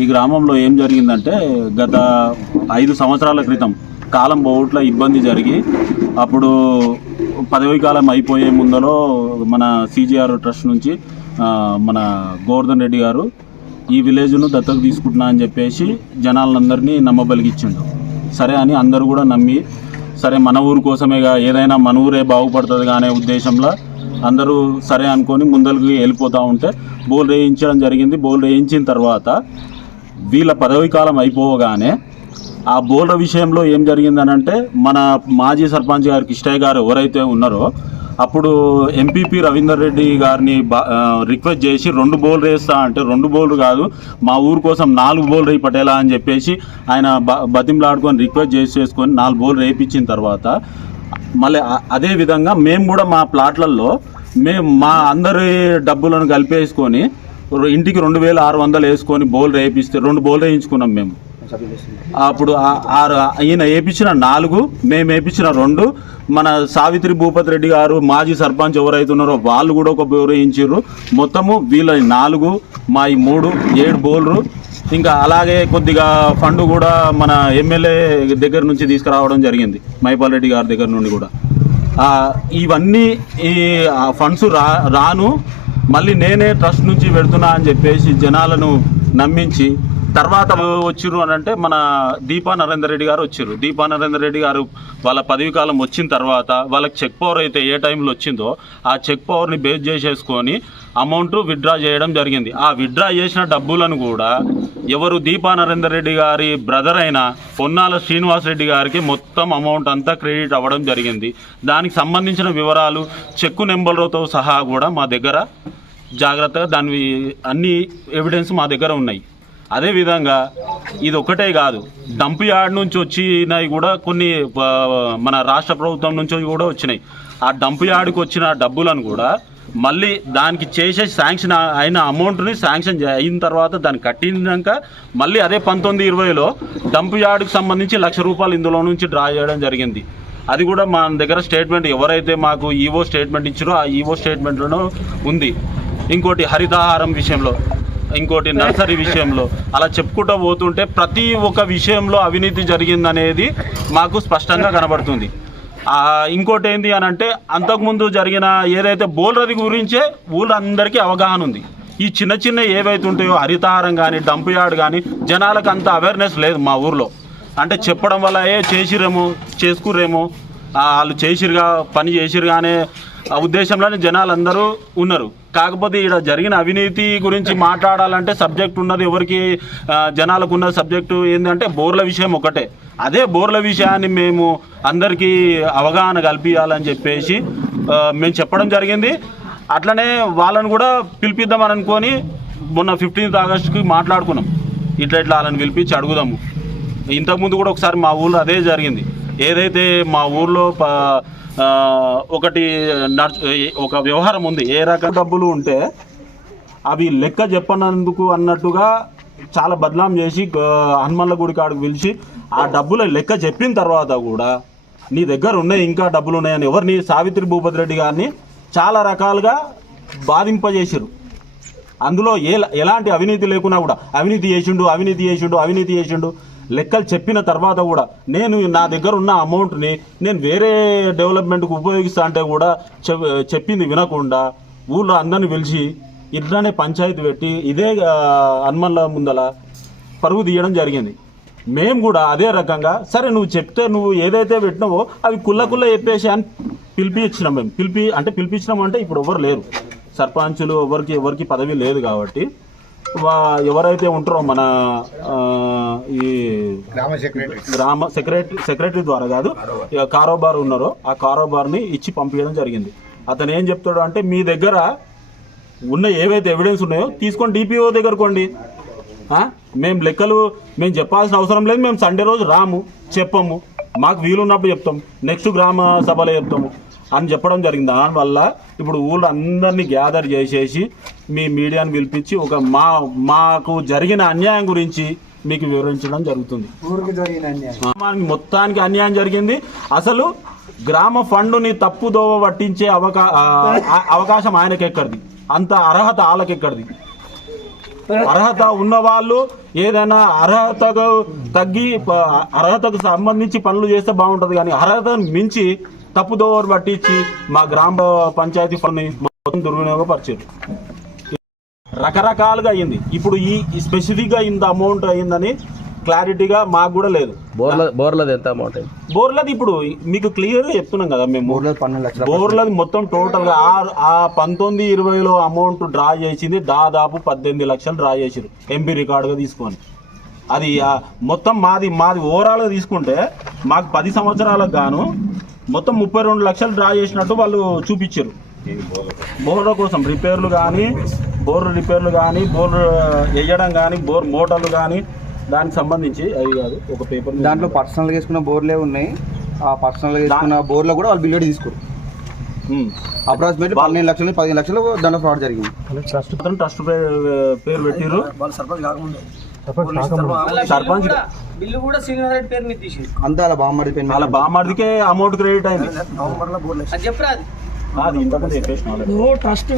ఈ గ్రామంలో ఏం జరిగిందంటే గత ఐదు సంవత్సరాల క్రితం కాలం బోట్ల ఇబ్బంది జరిగి అప్పుడు పదవి కాలం అయిపోయే ముందలో మన సీజీఆర్ ట్రస్ట్ నుంచి మన గోవర్ధన్ రెడ్డి గారు ఈ విలేజ్ను దత్తత తీసుకుంటున్నా అని చెప్పేసి జనాలందరినీ నమ్మబలిగించిండు సరే అని అందరూ కూడా నమ్మి సరే మన ఊరు కోసమేగా ఏదైనా మన ఊరే బాగుపడుతుంది అనే ఉద్దేశంలో అందరూ సరే అనుకొని ముందరికి వెళ్ళిపోతూ ఉంటే బోల్ వేయించడం జరిగింది. బోల్ వేయించిన తర్వాత వీళ్ళ పదవి కాలం అయిపోగానే ఆ బోర్ల విషయంలో ఏం జరిగిందనంటే మన మాజీ సర్పంచ్ గారు కిష్టయ్య గారు ఎవరైతే ఉన్నారో అప్పుడు ఎంపీపీ రవీందర్ రెడ్డి గారిని బా- రిక్వెస్ట్ చేసి రెండు బోల్ వేస్తా అంటే రెండు బౌలర్ కాదు మా ఊరు కోసం నాలుగు బోల్ రేయి పటేలా అని చెప్పేసి ఆయన బ బతిమలాడుకొని రిక్వెస్ట్ చేసి చేసుకొని నాలుగు బోల్ రేపించిన తర్వాత మళ్ళీ అదే విధంగా మేము కూడా మా ప్లాట్లలో మేము మా అందరి డబ్బులను కలిపేసుకొని ఇంటికి రెండు వేల ఆరు వందలు వేసుకొని బౌల్ వేయిస్తే రెండు బౌల్ వేయించుకున్నాం మేము. అప్పుడు ఆరు ఈయన వేయించిన నాలుగు మేము వేయించిన రెండు. మన సావిత్రి భూపతి రెడ్డి గారు మాజీ సర్పంచ్ ఎవరైతే ఉన్నారో వాళ్ళు కూడా ఒక బోర్ వేయించారు మొత్తము వీళ్ళ నాలుగు మా ఈ మూడు ఏడు బౌలరు ఇంకా అలాగే కొద్దిగా ఫండ్ కూడా మన ఎమ్మెల్యే దగ్గర నుంచి తీసుకురావడం జరిగింది మైపాల్ రెడ్డి గారి దగ్గర నుండి కూడా. ఇవన్నీ ఈ ఫండ్స్ రా రాను మళ్ళీ నేనే ట్రస్ట్ నుంచి పెడుతున్నా అని చెప్పేసి జనాలను నమ్మించి తర్వాత వచ్చిర్రు అని అంటే మన దీపా నరేందర్ రెడ్డి గారు వచ్చిర్రు. దీపా నరేందర్ రెడ్డి గారు వాళ్ళ పదవి కాలం వచ్చిన తర్వాత వాళ్ళకి చెక్ పవర్ అయితే ఏ టైంలో వచ్చిందో ఆ చెక్ పవర్ని బేస్ చేసేసుకొని అమౌంట్ విత్డ్రా చేయడం జరిగింది. ఆ విత్డ్రా చేసిన డబ్బులను కూడా ఎవరు దీపా నరేందర్ రెడ్డి గారి బ్రదర్ అయిన పొన్నాల శ్రీనివాస్ రెడ్డి గారికి మొత్తం అమౌంట్ అంతా క్రెడిట్ అవ్వడం జరిగింది. దానికి సంబంధించిన వివరాలు చెక్కు నెంబర్లతో సహా కూడా మా దగ్గర జాగ్రత్తగా దాని అన్ని ఎవిడెన్స్ మా దగ్గర ఉన్నాయి. అదేవిధంగా ఇది ఒకటే కాదు డంప్ యార్డ్ నుంచి వచ్చినాయి కూడా కొన్ని మన రాష్ట్ర ప్రభుత్వం నుంచి కూడా వచ్చినాయి. ఆ డంప్ యార్డ్కి వచ్చిన డబ్బులను కూడా మళ్ళీ దానికి చేసే శాంక్షన్ అయిన అమౌంట్ని శాంక్షన్ అయిన తర్వాత దాన్ని కట్టినాక మళ్ళీ అదే పంతొమ్మిది ఇరవైలో డంప్ యార్డ్కి సంబంధించి లక్ష రూపాయలు ఇందులో నుంచి డ్రా చేయడం జరిగింది. అది కూడా మన దగ్గర స్టేట్మెంట్ ఎవరైతే మాకు ఈవో స్టేట్మెంట్ ఇచ్చారో ఆ ఈవో స్టేట్మెంట్లోనూ ఉంది. ఇంకోటి హరితాహారం విషయంలో ఇంకోటి నర్సరీ విషయంలో అలా చెప్పుకుంటూ పోతుంటే ప్రతి ఒక్క విషయంలో అవినీతి జరిగిందనేది మాకు స్పష్టంగా కనబడుతుంది. ఇంకోటి ఏంటి అని అంటే అంతకుముందు జరిగిన ఏదైతే బోల్రది గురించే ఊళ్ళందరికీ అవగాహన ఉంది. ఈ చిన్న చిన్న ఏవైతే ఉంటాయో హరితహారం కానీ డంప్ యార్డ్ కానీ జనాలకు అంత అవేర్నెస్ లేదు మా ఊర్లో. అంటే చెప్పడం వల్ల ఏ చేసిరేమో చేసుకురేమో వాళ్ళు చేసిరుగా పని చేసిరుగానే ఆ ఉద్దేశంలోనే జనాలు అందరూ ఉన్నారు. కాకపోతే ఇక్కడ జరిగిన అవినీతి గురించి మాట్లాడాలంటే సబ్జెక్ట్ ఉన్నది ఎవరికి జనాలకు ఉన్న సబ్జెక్టు ఏంటంటే బోర్ల విషయం ఒకటే. అదే బోర్ల విషయాన్ని మేము అందరికీ అవగాహన కల్పించాలని చెప్పేసి మేము చెప్పడం జరిగింది. అట్లనే వాళ్ళని కూడా పిలిపిద్దామని అనుకొని మొన్న ఫిఫ్టీన్త్ ఆగస్టుకి మాట్లాడుకున్నాం. ఇట్లా ఇట్లా వాళ్ళని పిలిపించి అడుగుదాము. ఇంతకుముందు కూడా ఒకసారి మా ఊళ్ళో అదే జరిగింది. ఏదైతే మా ఊర్లో ఒకటి నడుచు ఒక వ్యవహారం ఉంది ఏ రకం డబ్బులు ఉంటే అవి లెక్క చెప్పనందుకు అన్నట్టుగా చాలా బదలాం చేసి హనుమన్ల గుడి కాడికి పిలిచి ఆ డబ్బుల లెక్క చెప్పిన తర్వాత కూడా నీ దగ్గర ఉన్నాయి ఇంకా డబ్బులు ఉన్నాయని ఎవరిని సావిత్రి భూపతి రెడ్డి గారిని చాలా రకాలుగా బాధింపజేసారు అందులో ఏ ఎలాంటి అవినీతి లేకున్నా కూడా అవినీతి చేసిండు అవినీతి చేసిండు అవినీతి చేసిండు లెక్కలు చెప్పిన తర్వాత కూడా నేను నా దగ్గర ఉన్న అమౌంట్ని నేను వేరే డెవలప్మెంట్కి ఉపయోగిస్తా అంటే కూడా చెప్- చెప్పింది వినకుండా ఊళ్ళో అందరిని పిలిచి ఇట్లానే పంచాయతీ పెట్టి ఇదే ఆ, హనుమన్ల ముందల పరుగు తీయడం జరిగింది. మేము కూడా అదే రకంగా సరే నువ్వు చెప్తే నువ్వు ఏదైతే పెట్టినావో అవి కుల్ల కుల్ల చెప్పేసి అని పిలిపించినాం మేము పిలిపి అంటే పిలిపించినాం అంటే ఇప్పుడు ఎవరు లేరు. సర్పంచులు ఎవరికి ఎవరికి పదవి లేదు కాబట్టి ఎవరైతే ఉంటారో మన ఈ గ్రామ సెక్రటరీ. గ్రామ సెక్రటరీ సెక్రటరీ ద్వారా కాదు కారోబార్. ఉన్నారో ఆ కారోబార్ని ఇచ్చి పంపించడం జరిగింది. అతను ఏం చెప్తాడు అంటే మీ దగ్గర ఉన్న ఏవైతే ఎవిడెన్స్ ఉన్నాయో తీసుకొని డిపిఓ దగ్గర కొండి? మేము లెక్కలు మేము చెప్పాల్సిన అవసరం లేదు. మేము సండే రోజు రాము చెప్పము. మాకు వీలున్నప్పుడు చెప్తాం. నెక్స్ట్ గ్రామ సభలో చెప్తాము. అని చెప్పడం జరిగింది. దానివల్ల ఇప్పుడు ఊళ్ళో అందరినీ గ్యాదర్ చేసేసి మీ మీడియాని పిలిపించి ఒక మా మాకు జరిగిన అన్యాయం గురించి మీకు వివరించడం జరుగుతుంది. ఊరికి జరిగిన అన్యాయం. గ్రామానికి మొత్తానికి అన్యాయం జరిగింది. అసలు గ్రామ ఫండుని తప్పుదోవ పట్టించే అవకా అవకాశం ఆయనకి ఎక్కడిది అంత అర్హత వాళ్ళకి ఎక్కడిది అర్హత ఉన్న వాళ్ళు ఏదైనా అర్హతకు తగ్గి అర్హతకు సంబంధించి పనులు చేస్తే బాగుంటది కానీ అర్హతను మించి తప్పుదోవ పట్టించి మా గ్రామ పంచాయతీ ఫండ్ని మొత్తం దుర్వినియోగపరిచారు. రకరకాలుగా అయింది. ఇప్పుడు ఈ స్పెసిఫిక్గా ఇంత అమౌంట్ అయిందని క్లారిటీగా మాకు కూడా లేదు. బోర్ల బోర్లది ఎంత అమౌంట్ బోర్లది ఇప్పుడు మీకు క్లియర్గా చెప్తున్నాం కదా మేము. ఊర్లో పన్నెండు లక్షల బోర్లది మొత్తం టోటల్గా ఆ- పంతొమ్మిది ఇరవైలో అమౌంట్ డ్రా చేసింది దాదాపు పద్దెనిమిది లక్షలు డ్రా చేసిరు ఎంపీ రికార్డుగా తీసుకొని. అది మొత్తం మాది మాది ఓవరాల్గా తీసుకుంటే మాకు పది సంవత్సరాలకు గాను మొత్తం ముప్పై రెండు లక్షలు డ్రా చేసినట్టు వాళ్ళు చూపించారు. బోర్ల కోసం రిపేర్లు కానీ బోర్ రిపేర్లు కానీ బోర్ వేయడం కానీ బోర్ మోటార్లు కానీ దానికి సంబంధించి అవి కాదు ఒక పేపర్ దాంట్లో పర్సనల్గా వేసుకున్న బోర్లే ఉన్నాయి. ఆ పర్సనల్గా వేసుకున్న బోర్లో కూడా వాళ్ళు బిల్లు తీసుకోరు. అప్రాక్సిమేట్లీ పన్నెండు లక్షలు పదిహేను లక్షలు దండ ఫ్రాడ్ జరిగింది. అతను ట్రస్ట్ పేరు పేరు పెట్టిర్రు. సర్పంచ్ బిల్లు కూడా శ్రీనివాసరెడ్డి పేరు మీద తీసేది అంతా అలా బామ్మడి పెన్ వాళ్ళ బామ్మడికే అమౌంట్ క్రెడిట్ అయింది. అది చెప్పరా. నువ్వు ట్రస్ట్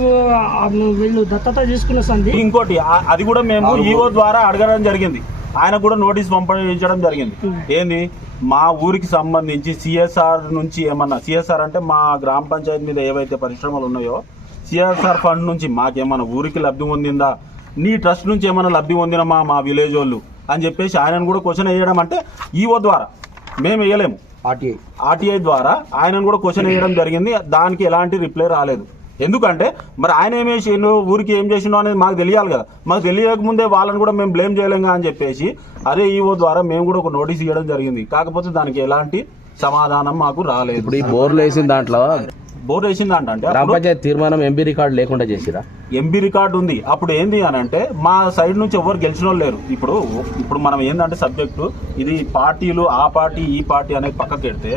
వీళ్ళు దత్తత తీసుకున్న సంది ఇంకోటి అది కూడా మేము ఈఓ ద్వారా అడగడం జరిగింది. ఆయన కూడా నోటీస్ పంపించడం జరిగింది. ఏంది? మా ఊరికి సంబంధించి సిఎస్ఆర్ నుంచి ఏమన్నా సిఎస్ఆర్ అంటే మా గ్రామ పంచాయతీ మీద ఏవైతే పరిశ్రమలు ఉన్నాయో సిఎస్ఆర్ ఫండ్ నుంచి మాకేమన్నా ఊరికి లబ్ధి పొందిందా? నీ ట్రస్ట్ నుంచి ఏమైనా లబ్ధి పొందినమా మా విలేజ్ వాళ్ళు? అని చెప్పేసి ఆయనను కూడా క్వశ్చన్ వేయడం అంటే ఈఓ ద్వారా. మేము వేయలేము. ఆర్టీఐ ఆర్టీఐ ద్వారా ఆయనను కూడా క్వశ్చన్ వేయడం జరిగింది. దానికి ఎలాంటి రిప్లై రాలేదు. ఎందుకంటే మరి ఆయన ఏం చేసిండు? ఊరికి ఏం చేసిండో అనేది మాకు తెలియాలి కదా. మాకు తెలియక ముందే వాళ్ళని కూడా మేము బ్లేమ్ చేయలేం అని చెప్పేసి అదే ఈఓ ద్వారా మేము కూడా ఒక నోటీస్ ఇవ్వడం జరిగింది. కాకపోతే దానికి ఎలాంటి సమాధానం మాకు రాలేదు. ఇప్పుడు ఈ బోర్లు వేసిన దాంట్లో బోర్ వేసిందంట అంటే గ్రామ పంచాయతీ తీర్మానం ఎంపీ రికార్డు లేకుండా చేసిరా? ఎంబీ రికార్డు ఉంది. అప్పుడు ఏంది అని అంటే మా సైడ్ నుంచి ఎవరు గెలిచిన వాళ్ళు లేరు. ఇప్పుడు ఇప్పుడు మనం ఏంటంటే సబ్జెక్టు ఇది పార్టీలు ఆ పార్టీ ఈ పార్టీ అనేది పక్కకి పెడితే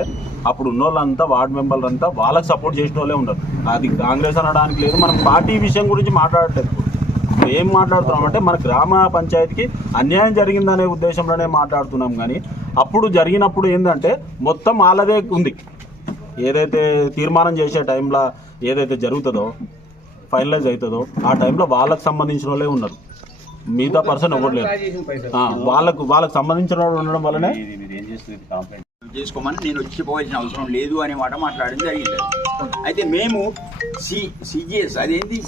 అప్పుడు ఉన్న వాళ్ళంతా వార్డు మెంబర్లు అంతా వాళ్ళకి సపోర్ట్ చేసిన వాళ్ళే ఉండరు అది కాంగ్రెస్ అనడానికి లేదు. మనం పార్టీ విషయం గురించి మాట్లాడట్లేదు. ఏం మాట్లాడుతున్నాం అంటే మన గ్రామ పంచాయతీకి అన్యాయం జరిగిందనే ఉద్దేశంలోనే మాట్లాడుతున్నాం కానీ అప్పుడు జరిగినప్పుడు ఏంటంటే మొత్తం వాళ్ళదే ఉంది. ఏదైతే తీర్మానం చేసే టైంలో ఏదైతే జరుగుతుందో ఫైనలైజ్ అవుతుందో ఆ టైంలో వాళ్ళకి సంబంధించిన వాళ్ళే ఉన్నారు. మిగతా పర్సన్ ఆ, వాళ్ళకు వాళ్ళకి సంబంధించిన వాళ్ళు ఉండడం వల్లనే చేసుకోమని నేను వచ్చిపోవాల్సిన అవసరం లేదు అనే మాట మాట్లాడడం జరిగింది. అయితే మేము సి సిజిఎస్ అదేంటి?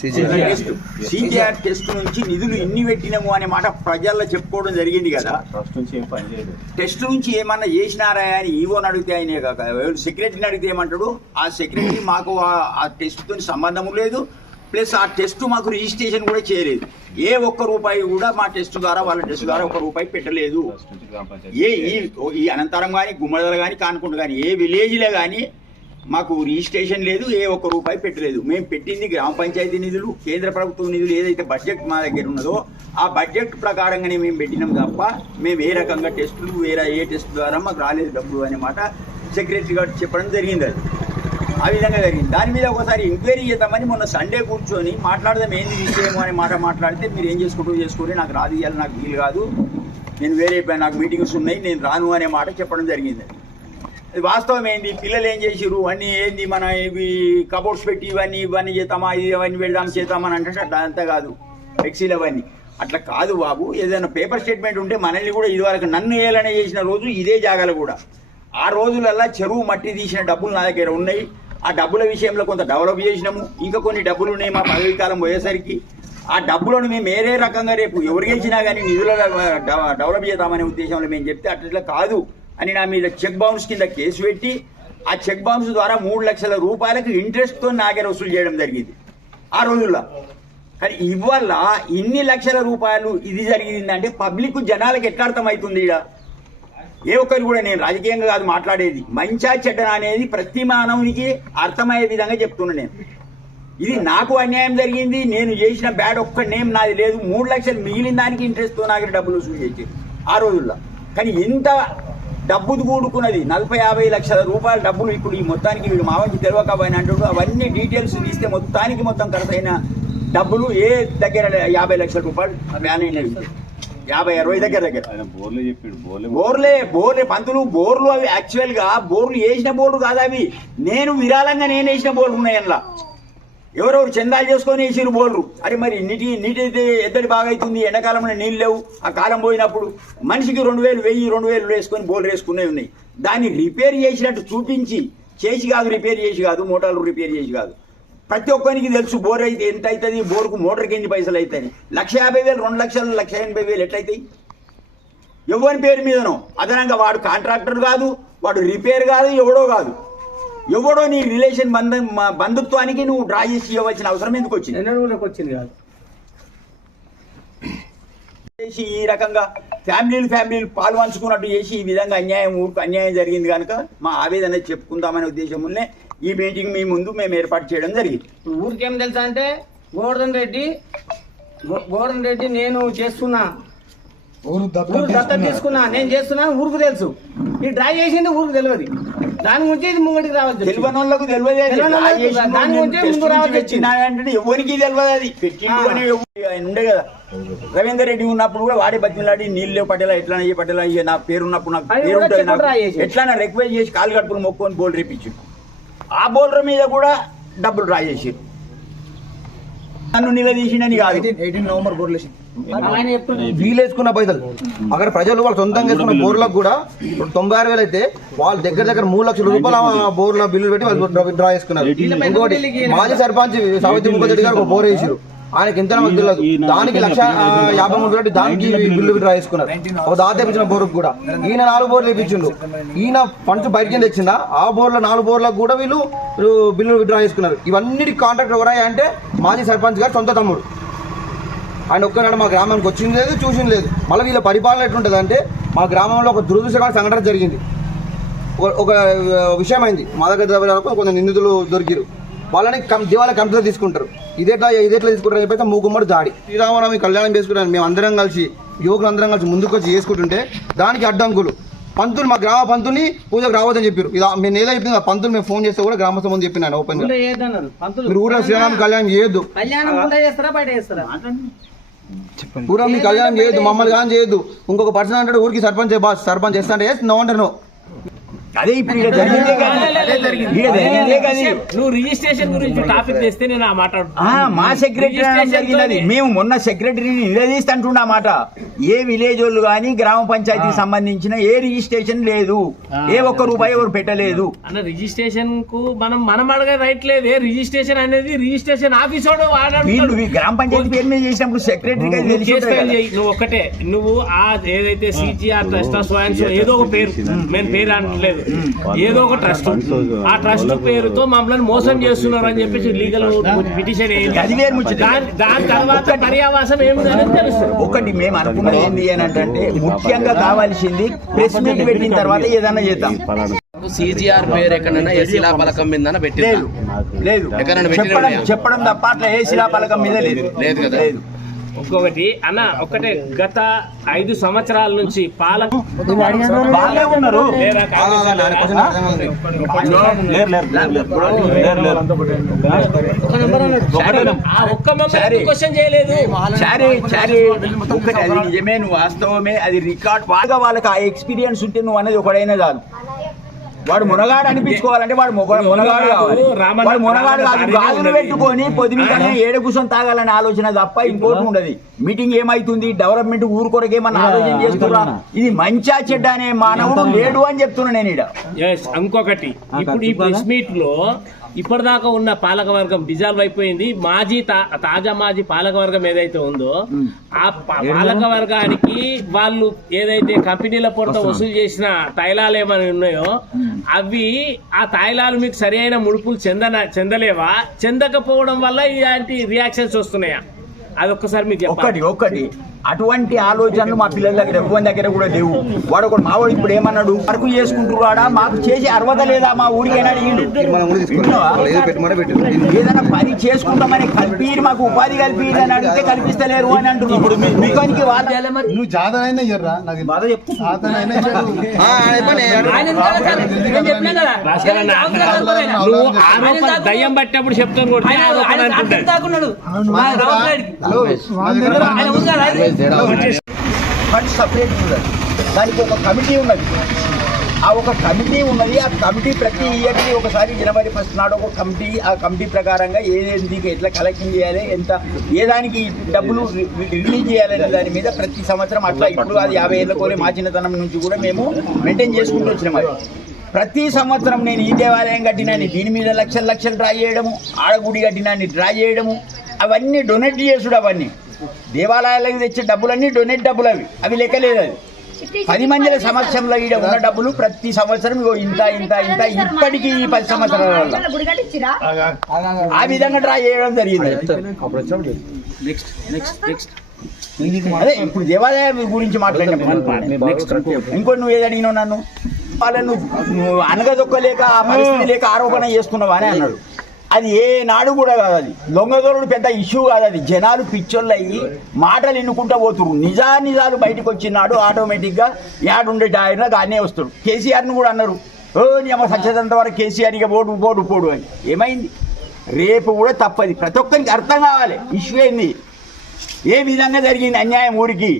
టెస్ట్. సిజిఆర్ టెస్ట్ నుంచి నిధులు ఇన్ని పెట్టినాము అనే మాట ప్రజల్లో చెప్పుకోవడం జరిగింది కదా. ట్రస్ట్ నుంచి ఏం పని చేయలేదు. టెస్ట్ నుంచి ఏమన్నా చేసినారా అని ఈవోని అడిగితే ఆయన సెక్రటరీని అడిగితే ఏమంటాడు? ఆ సెక్రటరీ మాకు ఆ- ఆ టెస్ట్తో సంబంధం లేదు. ప్లస్ ఆ టెస్ట్ మాకు రిజిస్ట్రేషన్ కూడా చేయలేదు. ఏ ఒక్క రూపాయి కూడా మా టెస్ట్ ద్వారా వాళ్ళ టెస్ట్ ద్వారా ఒక రూపాయి పెట్టలేదు. ఏ ఈ అనంతరం కానీ గుమ్మడదలు కానీ కానుకుంట కానీ ఏ విలేజ్లో కానీ మాకు రిజిస్ట్రేషన్ లేదు ఏ ఒక్క రూపాయి పెట్టలేదు. మేము పెట్టింది గ్రామ పంచాయతీ నిధులు కేంద్ర ప్రభుత్వం నిధులు ఏదైతే బడ్జెట్ మా దగ్గర ఉన్నదో ఆ బడ్జెట్ ప్రకారంగానే మేము పెట్టినాం తప్ప మేము ఏ రకంగా టెస్టులు వేరే ఏ టెస్ట్ ద్వారా మాకు రాలేదు డబ్బులు అనే మాట సెక్రటరీ గారు చెప్పడం జరిగింది అది. ఆ విధంగా జరిగింది. దాని మీద ఒకసారి ఎంక్వైరీ చేద్దామని మొన్న సండే కూర్చొని మాట్లాడదాం ఏంది విషయము అనే మాట మాట్లాడితే మీరు ఏం చేసుకుంటూ చేసుకోండి. నాకు రాదు ఇవ్వాలి నాకు వీలు కాదు. నేను వేరే నాకు మీటింగ్స్ ఉన్నాయి నేను రాను అనే మాట చెప్పడం జరిగింది. అది వాస్తవం ఏంది? పిల్లలు ఏం చేసిరు అన్నీ ఏంది? మన ఇవి కబోర్డ్స్ పెట్టి ఇవన్నీ ఇవన్నీ చేద్దామా? ఇది ఇవన్నీ పెడదాం చేద్దామని అంటే అట్లా అంతా కాదు. ఫ్లెక్సీలు అవన్నీ. అట్లా కాదు బాబు. ఏదైనా పేపర్ స్టేట్మెంట్ ఉంటే మనల్ని కూడా ఇదివరకు నన్ను ఏలనే చేసిన రోజు ఇదే జాగాలు కూడా. ఆ రోజులల్లా చెరువు మట్టి తీసిన డబ్బులు నా దగ్గర ఉన్నాయి. ఆ డబ్బుల విషయంలో కొంత డెవలప్ చేసినాము. ఇంకా కొన్ని డబ్బులు ఉన్నాయి మా పదవి కాలం పోయేసరికి. ఆ డబ్బులను మేము వేరే రకంగా రేపు ఎవరికి కానీ నిధుల డెవలప్ చేద్దామనే ఉద్దేశంలో మేము చెప్తే అట్లా కాదు అని నా మీద చెక్ బౌన్స్ కింద కేసు పెట్టి ఆ చెక్ బౌన్స్ ద్వారా మూడు లక్షల రూపాయలకు ఇంట్రెస్ట్తో నాగే వసూలు చేయడం జరిగింది. ఆ రోజుల్లో. కానీ ఇవాళ ఇన్ని లక్షల రూపాయలు ఇది జరిగిందంటే పబ్లిక్ జనాలకు ఎట్లా అర్థమవుతుంది ఈడ? ఏ ఒక్కరు కూడా నేను రాజకీయంగా కాదు మాట్లాడేది. మంచా చెడ్డ అనేది ప్రతి మానవునికి అర్థమయ్యే విధంగా చెప్తున్నా నేను. ఇది నాకు అన్యాయం జరిగింది నేను చేసిన బ్యాడ్ ఒక్క నేమ్ నాది లేదు మూడు లక్షలు మిగిలిన దానికి ఇంట్రెస్ట్తో నాకు డబ్బులు వసూలు చేసి ఆ రోజుల్లో. కానీ ఇంత డబ్బు కూడుకున్నది నలభై యాభై లక్షల రూపాయల డబ్బులు ఇప్పుడు ఈ మొత్తానికి వీడు మావాడికి తెలియక పోయిన అంటాడు అవన్నీ డీటెయిల్స్ తీస్తే మొత్తానికి మొత్తం ఖర్చైన డబ్బులు ఏ దగ్గర యాభై లక్షల రూపాయలు బ్యాన్ అయినవి. యాభై అరవై దగ్గర దగ్గర. బోర్లే చెప్పిండు బోర్లే బోర్లే. పంతులు బోర్లు అవి యాక్చువల్గా బోర్లు వేసిన బోర్లు కాదు అవి. నేను విరాళంగా నేను వేసిన బోర్లు ఉన్నాయి అందులో. ఎవరెవరు చందాలు చేసుకొని వేసిరు బోర్లు. అరే మరి నీటి నీటి అయితే ఎద్దడి బాగా అవుతుంది ఎండాకాలంలో నీళ్ళు లేవు. ఆ కాలం పోయినప్పుడు మనిషికి రెండు వేలు వెయ్యి రెండు వేలు వేసుకొని బోర్లు వేసుకునే ఉన్నాయి. దాన్ని రిపేర్ చేసినట్టు చూపించి చేసి కాదు రిపేర్ చేసి కాదు మోటార్లు రిపేర్ చేసి కాదు. ప్రతి ఒక్కరికి తెలుసు బోర్ అయితే ఎంత అవుతుంది బోర్కు మోటార్కి ఎన్ని పైసలు అవుతాయి లక్ష యాభై వేలు రెండు లక్షలు లక్ష ఎనభై వేలు ఎట్లయితాయి? ఎవరి పేరు మీదనో? అదనంగా వాడు కాంట్రాక్టర్ కాదు వాడు రిపేర్ కాదు ఎవడో కాదు. ఎవడో నీ రిలేషన్ బంధ బంధుత్వానికి నువ్వు డ్రా చేసి ఇవ్వవలసిన అవసరం ఎందుకు వచ్చింది? వచ్చింది కాదు. చేసి ఈ రకంగా ఫ్యామిలీలు ఫ్యామిలీలు పాలు పంచుకున్నట్టు చేసి ఈ విధంగా అన్యాయం ఊరికి అన్యాయం జరిగింది కనుక మా ఆవేదన చెప్పుకుందామనే ఉద్దేశంలోనే ఈ మీటింగ్ మీ ముందు మేము ఏర్పాటు చేయడం జరిగింది. ఊరికేం తెలుసా అంటే గోవర్ధన్ రెడ్డి గోవర్ధన్ రెడ్డి నేను చేస్తున్నా. ఊరు దత్త తీసుకున్నా. నేను చేస్తున్నా ఊరుకు తెలుసు. ఈ డ్రా చేసింది ఊరికి తెలియదు. దాని గురించి ఇది ముంగడికి రావాలి తెలియని వాళ్ళకు తెలియదు దాని గురించే ముందు రావాలి పెట్టినానంటే ఎవరికి తెలియదు అది. పెట్టిండు ఆయన ఉండే కదా. రవీందర్ రెడ్డి ఉన్నప్పుడు కూడా వాడే బతిమలాడి నీళ్ళు పట్టేలా ఎట్లా అయ్యే పట్టేలా నా పేరు ఉన్నప్పుడు నాకు. పేరు. ఎట్లా రిక్వెస్ట్ చేసి కాలు కట్టుకుని మొక్కుకొని బోల్ రేపించు ఆ బౌలర్ మీద కూడా డబ్బులు డ్రా చేసి నన్ను నిలదీసిండని కాదు. ఎయిటీన్ నవంబర్ బోర్లు వేసింది. ఆయన చెప్తుంది వీలు వేసుకున్న పైసలు. అక్కడ ప్రజలు వాళ్ళు సొంతంగా వేసుకున్న బోర్లకు కూడా ఇప్పుడు తొంభై ఆరు వేలు అయితే వాళ్ళ దగ్గర దగ్గర మూడు లక్షల రూపాయలు ఆ బోర్ల బిల్లు పెట్టి వాళ్ళు డ్రా- చేసుకున్నారు. ఇంకోటి మాజీ సర్పంచ్ సావిత్రి ముఖరెడ్డి గారు బోర్ వేసారు ఆయనకి ఎంత తెలియదు. దానికి లక్ష యాభై మూడు వేలు దానికి బిల్లు డ్రా చేసుకున్నారు ఒక దాత ఇప్పించిన బోర్కు కూడా. ఈయన నాలుగు బోర్లు ఇప్పించిండు. ఈయన ఫండ్స్ బయటకి తెచ్చిందా ఆ బోర్ల నాలుగు బోర్లకు కూడా వీళ్ళు బిల్లు డ్రా చేసుకున్నారు. ఇవన్నిటి కాంట్రాక్ట్ ఎవరాయి అంటే మాజీ సర్పంచ్ గారు సొంత తమ్ముడు. ఆయన ఒక్కనాడు మా గ్రామానికి వచ్చింది లేదు చూసింది లేదు. మళ్ళీ వీళ్ళ పరిపాలన ఎట్లుంటుంది అంటే మా గ్రామంలో ఒక దురదృష్టకర సంఘటన జరిగింది. ఒక- విషయం అయింది మా దగ్గర దగ్గర కొంత నిందితులు దొరికిరు. వాళ్ళని కం దేవాలయ కంపెనీలో తీసుకుంటారు. ఇదేట్లా ఇదేట్లా తీసుకుంటారు చెప్పేసి మూగుమ్మడి దాడి శ్రీరామనవమి కళ్యాణం చేసుకుంటారు. మేము అందరం కలిసి యువకులు అందరం కలిసి ముందుకు వచ్చి చేసుకుంటుంటే దానికి అడ్డంకులు. పంతులు మా గ్రామ పంతుని పూజకు రావద్దని చెప్పారు. ఇది మేము ఏదో చెప్పింది ఆ పంతులు మేము ఫోన్ చేస్తే కూడా గ్రామస్థ ముందు చెప్పినాను ఓపెన్ మీరు ఊరిలో శ్రీరామ కళ్యాణం చేయొద్దు. కళ్యాణం కూడా చేస్తారా బయట చేస్తారా? పూరా మీ కళ్యాణం చేయొద్దు మమ్మల్ని కానీ చేయొద్దు. ఇంకొక పర్సన్ అంటాడు ఊరికి సర్పంచ్ బాస్ సర్పంచ్ చేస్తా అంటే నో అంటారు నో. అదే ఇప్పుడు నువ్వు రిజిస్ట్రేషన్ గురించి టాపిక్ తెస్తే నేను ఆ మాట ఆ, మా సెక్రటరీ మేము మొన్న సెక్రటరీని నిలదీస్తే అంటుండ మాట. ఏ విలేజ్ వాళ్ళు కానీ గ్రామ పంచాయతీకి సంబంధించిన ఏ రిజిస్ట్రేషన్ లేదు. ఏ ఒక్క రూపాయి ఎవరు పెట్టలేదు. అన్న రిజిస్ట్రేషన్కు మనం మనం అడగ రైట్ లేదే. రిజిస్ట్రేషన్ అనేది రిజిస్ట్రేషన్ ఆఫీస్ వీళ్ళు గ్రామ పంచాయతీ పేరు మీద చేసినప్పుడు సెక్రటరీకి అది నువ్వు. చేయి. నువ్వు ఒకటే. నువ్వు ఆ ఏదైతే సిజిఆర్ ట్రస్ట్ ఏదో ఒక పేరు. మేము పేరు అనట్లేదు. ఏదో ఒక ట్రస్ట్. ఆ ట్రస్ట్ పేరుతో మమ్మల్ని మోసం చేస్తున్నారు అని చెప్పేసి లీగల్ పిటిషన్. దాని దాని తర్వాత పర్యావాసం ఏమిటనేది తెలుస్తుంది. ఒకటి మేము అనుకున్నది ఏంటి అని అంటే ముఖ్యంగా కావాల్సింది ప్రెస్ మీట్ పెట్టిన తర్వాత ఏదైనా చేద్దాం. సిజిఆర్ పేరు ఎక్కడైనా ఏ శిలా పలకం మీద పెట్టిందా? లేదు. లేదు. ఎక్కడైనా చెప్పడం తప్ప అట్లా ఏ శిలాపలకం మీద లేదు. లేదు కదా. ఒక్కొక్కటి అన్న ఒక్కటే గత ఐదు సంవత్సరాల నుంచి పాలక ఉన్నారు ఒకటే. క్వశ్చన్ చేయలేదు ఒకటి నిజమే నువ్వు వాస్తవమే అది రికార్డ్ బాగా వాళ్ళకి ఆ ఎక్స్పీరియన్స్ ఉంటే నువ్వు అనేది ఒకడైనా చాలు వాడు మునగాడు అనిపించుకోవాలంటే వాడు మునగాడు కావాలి. రామన్న- వాడు మునగాడు కాదు గాజులు. పెట్టుకొని పొద్దున ఏడ కూర్చొని తాగాలనే ఆలోచన తప్ప ఇంకోటి ఉండదు. మీటింగ్ ఏమైతుంది? డెవలప్మెంట్ ఊరు కొరకు ఏమన్నా ఆలోచన చేస్తున్నా ఇది మంచా చెడ్డ అనే మానవుడు లేడు అని చెప్తున్నా నేను ఇక్కడ ఇంకొకటి. ఇప్పుడు ఈ ప్రెస్ మీట్లో ఇప్పటిదాకా ఉన్న పాలకవర్గం డిజాల్వ్ అయిపోయింది. మాజీ తాజా మాజీ పాలకవర్గం ఏదైతే ఉందో ఆ పాలకవర్గానికి వాళ్ళు ఏదైతే కంపెనీల పొరత వసూలు చేసిన తైలాలు ఏమైనా ఉన్నాయో అవి ఆ తైలాలు మీకు సరి అయిన ముడుపులు చెందన చెందలేవా? చెందకపోవడం వల్ల ఇలాంటి రియాక్షన్స్ వస్తున్నాయా? అది ఒక్కసారి మీకు చెప్పాలి. ఒక్కటి ఒక్కటి అటువంటి ఆలోచనలు మా పిల్లల దగ్గర ఎవరి దగ్గర కూడా లేవు. వాడు ఒకడు మావాడు ఇప్పుడు ఏమన్నాడు? వరకు చేసుకుంటున్నాడా? మాకు చేసే అర్హత లేదా? మా ఊరికైనా ఏదైనా పని చేసుకుంటామని కల్పీరు మాకు ఉపాధి కల్పీరు అని అడిగితే కల్పిస్తలేరు అని అంటున్నారు ఇప్పుడు మీకానికి నువ్వు నాకు బాధ దయ్యం పట్టినప్పుడు చెప్తాను అంటుంటాడు ఫండ్ సపరేట్ ఉన్నది దానికి ఒక కమిటీ ఉన్నది. ఆ ఒక కమిటీ ఉన్నది. ఆ కమిటీ ప్రతి ఇయర్కి ఒకసారి జనవరి ఫస్ట్ నాడు ఒక కమిటీ ఆ కమిటీ ప్రకారంగా ఏదేంటికి ఎట్లా కలెక్షన్ చేయాలి ఎంత ఏ దానికి డబ్బులు రిలీజ్ చేయాలనే దాని మీద ప్రతి సంవత్సరం అట్లా ఇప్పుడు అది యాభై ఏళ్ళ కోలే మా చిన్నతనం నుంచి కూడా మేము మెయింటైన్ చేసుకుంటూ వచ్చినాం అది. ప్రతి సంవత్సరం నేను ఈ దేవాలయం కట్టినాన్ని దీని మీద లక్షల లక్షలు డ్రా చేయడము ఆడ గుడి కట్టినాన్ని డ్రా చేయడము అవన్నీ డొనేట్ చేసుడు అవన్నీ. దేవాలయాలకు తెచ్చే డబ్బులన్నీ డొనేట్ డబ్బులు అవి. అవి లెక్కలేదు అది. పది మందిల సమక్షంలో ఈడ ఉన్న డబ్బులు ప్రతి సంవత్సరం ఇగో ఇంత ఇంత ఇంత ఇప్పటికీ ఈ పది సంవత్సరాల ఆ విధంగా డ్రా చేయడం జరిగింది. అదే ఇప్పుడు దేవాలయం గురించి మాట్లాడినప్పుడు ఇంకోటి నువ్వు ఏది అడిగినావు నన్ను? వాళ్ళను నువ్వు అనగదొక్కలేక ఆ పరిస్థితి లేక ఆరోపణ చేసుకున్నావా అని అన్నాడు. అది ఏనాడు కూడా కాదు అది. లొంగదోరుడు పెద్ద ఇష్యూ కాదు అది. జనాలు పిచ్చోళ్ళు అయ్యి మాటలు ఎన్నుకుంటా పోతురు నిజా నిజాలు బయటకు వచ్చినాడు ఆటోమేటిక్గా యాడుండే ఆయన గానే వస్తాడు కేసీఆర్ని కూడా అన్నారు. ఓ నియమ అమ్మ సత్యదంత వరకు కేసీఆర్కి ఇక పోడు పోడు పోడు అని. ఏమైంది? రేపు కూడా తప్పది. ప్రతి ఒక్కరికి అర్థం కావాలి. ఇష్యూ ఏంది? ఏ విధంగా జరిగింది అన్యాయం ఊరికి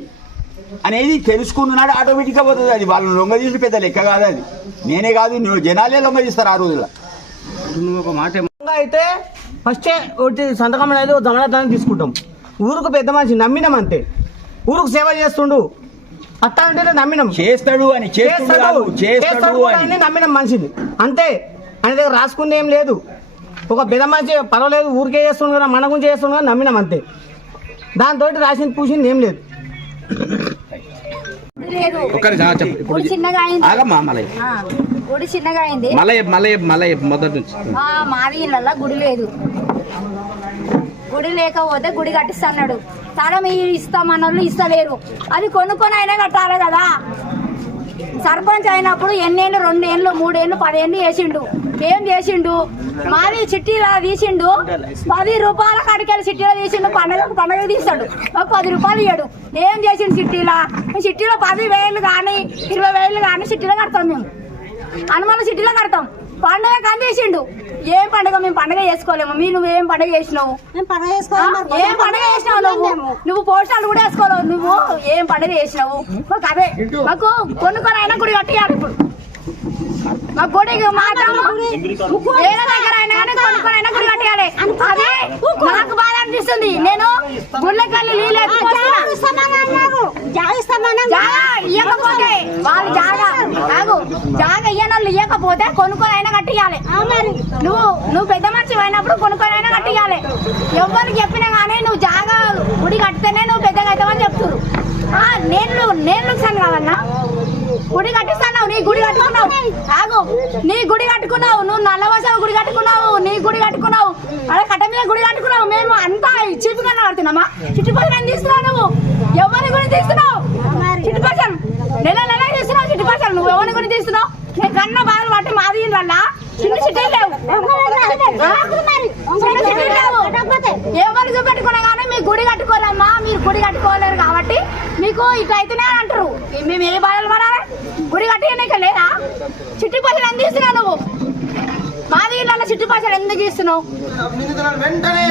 అనేది తెలుసుకున్నాడు ఆటోమేటిక్గా పోతుంది అది. వాళ్ళని లొంగ పెద్ద లెక్క కాదు అది. నేనే కాదు నువ్వు జనాలే లొంగ తీస్తారు ఆ రోజుల్లో. ఇంకా అయితే ఫస్ట్ ఒకటి సంతకం అనేది ఒక జమనతాన్ని తీసుకుంటాం. ఊరుకు పెద్ద మనిషి నమ్మినాం అంతే. ఊరుకు సేవ చేస్తుండు. అత్త అంటే నమ్మినాం. చేస్తాడు అని చేస్తాడు చేస్తాడు అని. నమ్మినాం మనిషిని. అంతే. ఆయన దగ్గర రాసుకుంది ఏం లేదు. ఒక పెద్ద మనిషి పర్వాలేదు ఊరికే చేస్తుండు కదా మన గురించి చేస్తుండు కదా నమ్మినాం అంతే. దాంతో రాసింది పూసింది ఏం లేదు. లేదు. చిన్నగా గుడి చిన్నగా అయింది. మళ్ళీ చెప్పు, మళ్ళీ చెప్పు, మళ్ళీ చెప్పు, మొదటి నుంచి. ఆ, మాది ఇళ్ళల్లో గుడి లేదు. గుడి లేకపోతే గుడి కట్టిస్తాడు స్థలం ఇస్తామన్నోళ్ళు ఇస్తలేరు. అది కొనుక్కొని అయినా కట్టాలి కదా. సర్పంచ్ అయినప్పుడు ఎన్నేళ్ళు రెండేళ్ళు మూడేళ్ళు పదేళ్ళు వేసిండు ఏం చేసిండు? మాది చిట్టీలా తీసిండు. పది రూపాయల కడికెళ్ళి చిట్టీలో తీసిండు. పండగ పండగ తీస్తాడు. పది రూపాయలు ఇయ్యాడు. ఏం చేసిండు చిట్టీలా? చిట్టీలో పది వేలు కానీ ఇరవై వేలు కానీ చిట్టీలో కడతాం మేము. హనుమాన్ సిటీలో కడతాం. పండగ కానీ చేసిండు. ఏం పండగ మేము పండగ చేసుకోలేము. మీరు నువ్వు ఏం పండగ చేసినావు? ఏం పండగ చేసినావు నువ్వు? నువ్వు పోస్టాలు కూడా వేసుకోలేవు. నువ్వు ఏం పండగ చేసినావు? మాకు అదే మాకు కొనుక్కొని అయినా గుడి కట్టియాలి ఇప్పుడు. మా గుడి మాత్రం వేరే దగ్గర అయినా కానీ కొనుక్కొని అయినా గుడి కట్టియాలి. అదే నాకు బాధ అనిపిస్తుంది. నేను నీళ్ళు ఇవ్వకపోతే వాళ్ళు జాగా కాదు జాగా ఇయ్యని వాళ్ళు ఇవ్వకపోతే కొనుక్కొని అయినా కట్టియాలి నువ్వు నువ్వు పెద్ద మనిషి అయినప్పుడు కొనుక్కొని అయినా కట్టియాలి ఎవరికి చెప్పినా కానీ నువ్వు జాగా గుడి కట్టితేనే నువ్వు పెద్దగా అవుతావని చెప్తున్నారు ఆ, నేను నేను లుక్సాన్ కావన్నా గుడి కట్టిస్తావు నీ గుడి కట్టుకున్నావు. ఆగు. నీ గుడి కట్టుకున్నావు నువ్వు నల్లవసవ గుడి కట్టుకున్నావు నీ గుడి కట్టుకున్నావు. అదే కట్ట మీద గుడి కట్టుకున్నావు. మేము అంతా చీపుగా కడుతున్నామా? చిట్టుపక్కన తీస్తున్నావు నువ్వు. ఎవరి గుడి తీస్తున్నావు చిట్టుపక్కన నెల నెల తీస్తున్నావు చిట్టుపక్కన నువ్వు ఎవరి గుడి తీస్తున్నావు నేను కన్న బాధలు పట్టి మాది వల్ల చిన్న చిట్టి లేవు ఆ? చిన్న చిట్టి లేవు ఎవరు చూపెట్టుకున్నా కానీ మీ గుడి కట్టుకోరమ్మా మీరు గుడి కట్టుకోలేరు కాబట్టి మీకు ఇట్లా అయితేనే అని అంటారు. మేము ఏ బాధలు పడాలి? గుడి కట్టి లేదా? చిట్టి పైసలు ఎందుకు ఇస్తున్నావు నువ్వు? మాది ఇళ్ళ చిట్టి పైసలు ఎందుకు ఇస్తున్నావు వెంటనే!